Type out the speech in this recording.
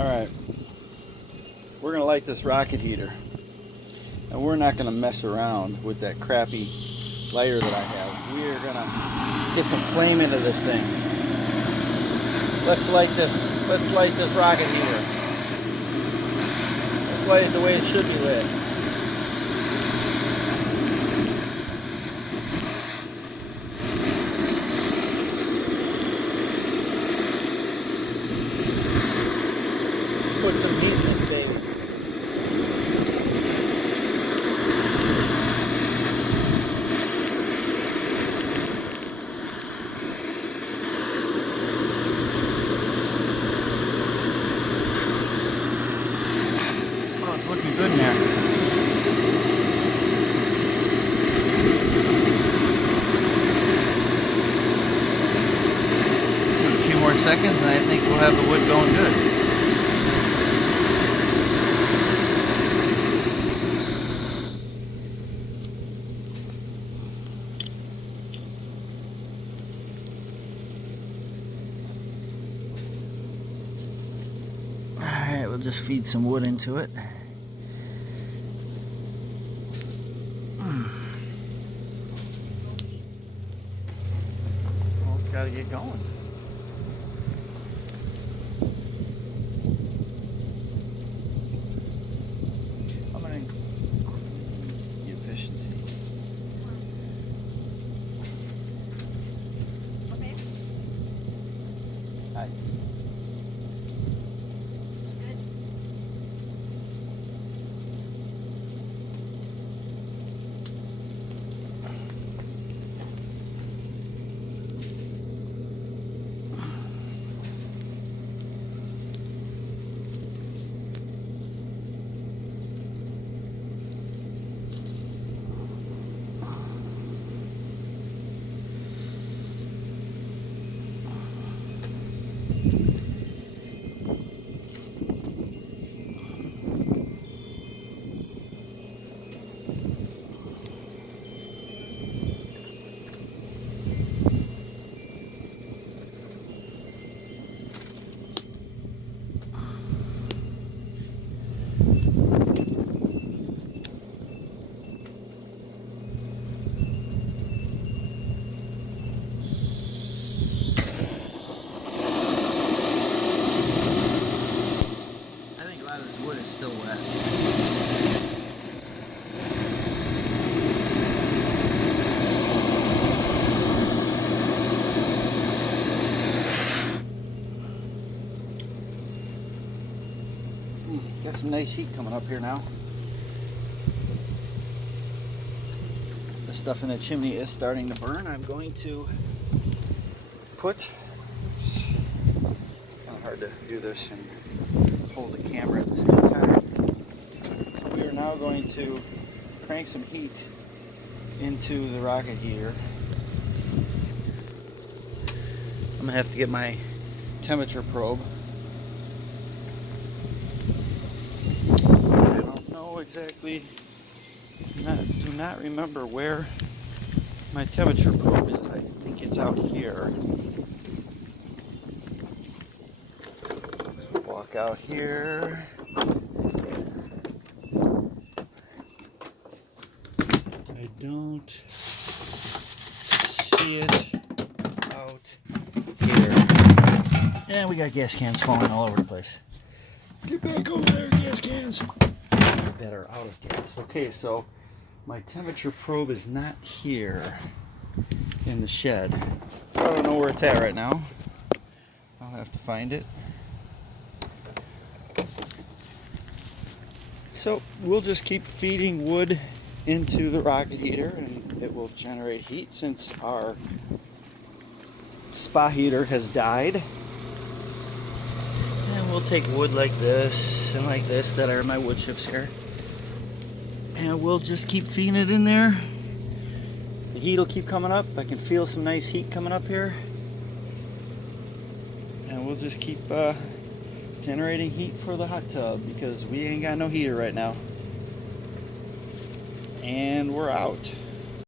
Alright, we're going to light this rocket heater. And we're not going to mess around with that crappy lighter that I have. We are going to get some flame into this thing. Let's light this rocket heater. Let's light it the way it should be lit. Put some heat in this baby. Oh, it's looking good in there. A few more seconds and I think we'll have the wood going good. Alright, we'll just feed some wood into it. Well, it's got to get going. I'm going to increase the efficiency. Okay. Hi. Wood is still wet. Got some nice heat coming up here now. The stuff in the chimney is starting to burn. I'm going to put, kind of hard to do this and hold the camera at the same time. So we are now going to crank some heat into the rocket heater. I'm gonna have to get my temperature probe. I don't know exactly, do not remember where my temperature probe is. I think it's out here. So walk out here. I don't see it out here. And we got gas cans falling all over the place. Get back over there, gas cans. That are out of gas. Okay, so my temperature probe is not here in the shed. I don't know where it's at right now. I'll have to find it. So we'll just keep feeding wood into the rocket heater and it will generate heat since our spa heater has died. And we'll take wood like this and like this that are my wood chips here. And we'll just keep feeding it in there. The heat will keep coming up. I can feel some nice heat coming up here. And we'll just keep generating heat for the hot tub because we ain't got no heater right now. And we're out.